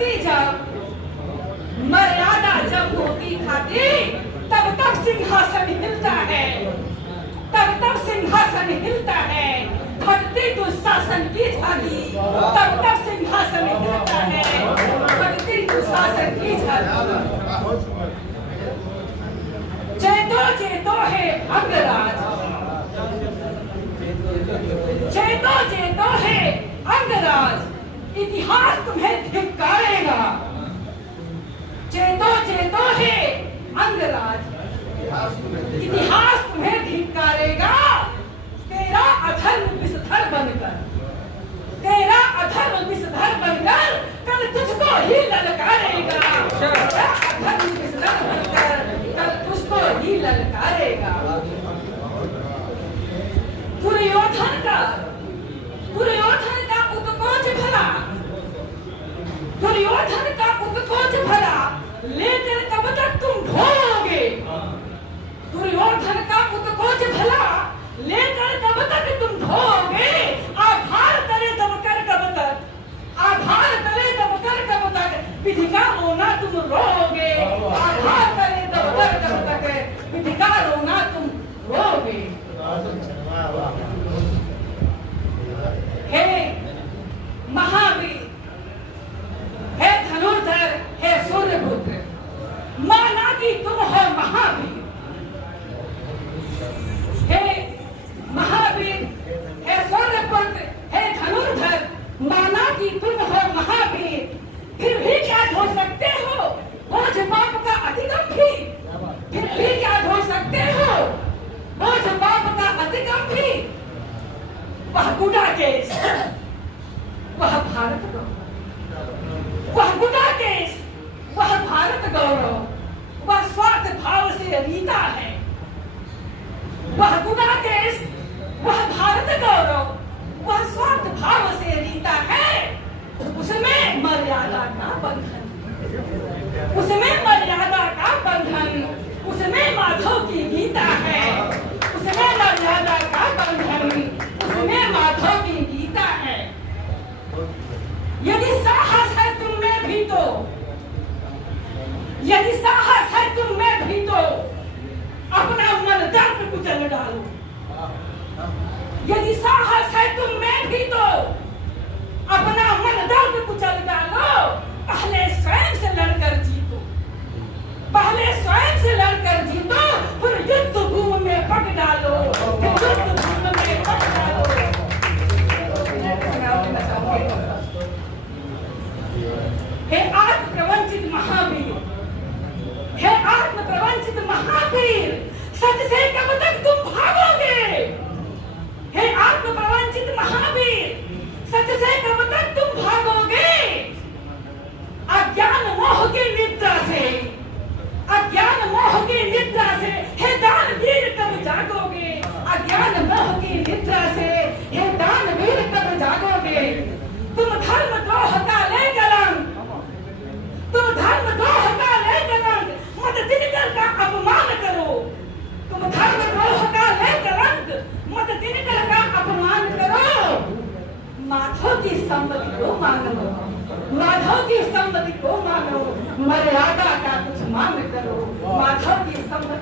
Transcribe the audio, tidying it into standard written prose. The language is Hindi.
भक्ति जब मर्यादा जब होती खाती तब तब सिंहासन हिलता है, तब तब सिंहासन हिलता है। भक्ति दुशासन की झाली तब तब सिंहासन हिलता है, भक्ति दुशासन की झाली। चेतो चेतो है अंगराज, चेतो चेतो है अंगराज, इतिहास तुम्हें धिक्कारेगा। चेतो चेतो है अंगराज, इतिहास तुम्हें धिक्कारेगा। तेरा अधर्म विषधर बनकर, तेरा अधर्म विषधर बनकर कल तुझको ही ललकारेगा। तेरा अधर्म विषधर बनकर कल तुझको ही ललकारेगा। दुर्योधन का उत्कोच भरा, दुर्योधन का उत्कोच भरा लेकर कब तक तुम ढोओगे। दुर्योधन का उत्कोच भला लेकर कब तक तुम ढोओगे। आभार करे तब कर कब तक, आभार करे तब कर कब तक, विधि का रोना तुम रोओगे। आभार करे तब कर कब तक, विधि का रोना तुम रोओगे। हे महावीर, हे धनुर्धर, हे सूर्यपुत्र, माना कि तुम हो महावीर। हे महावीर, हे सूर्यपुत्र, हे धनुर्धर, माना कि तुम हो महावीर। फिर भी क्या ढो सकते हो बोझ पाप का अधिगम भी, फिर भी क्या ढो सकते हो बोझ पाप का अधिगम भी। वह गुड़ा केस, वह भारत गौरव, वह गुड़ा केस, वह भारत गौरव, वह स्वार्थ भाव से रीता है। वह गुड़ा केस, वह भारत गौरव, वह स्वार्थ भाव से रीता है। उसमें मर्यादा का बंधन, उसमें मर्यादा का बंधन, उसमें माधव की गीता है। उसमें मर्यादा का बंधन, उसमें माधव की गीता है। यदि साहस है तुम में भी तो, यदि साहस है तुम में भी तो अपना मन दर्प कुचल डालो। यदि साहस है तुम में भी तो अपना मन दर्प कुचल डालो। पहले स्वयं से लड़कर जीतो, पहले स्वयं से लड़कर जीतो, फिर युद्ध भूमि में पट डालो, फिर युद्ध भूमि में पट डालो। हे आत्म प्रवंचित महावीर, हे आत्म प्रवंचित महावीर, सच से कब तक तुम भागोगे। हे आत्म प्रवंचित महावीर, सच से कब तक तुम भागोगे। अज्ञान मोह की निद्रा से, अज्ञान मोह की निद्रा से हे दानवीर कब जागोगे। अज्ञान मोह की निद्रा से हे दानवीर कब जागोगे। तुम धर्म द्रोह का ले कलंक, तुम धर्म द्रोह का ले कलंक, मत दिनकर का अपमान करो। तुम धर्म द्रोह का ले कलंक, मत दिनकर का अपमान करो। माधव की संपत्ति को मानो, माधव की संपत्ति को मानो, मर्यादा का कुछ मान करो। माधव की संपत्ति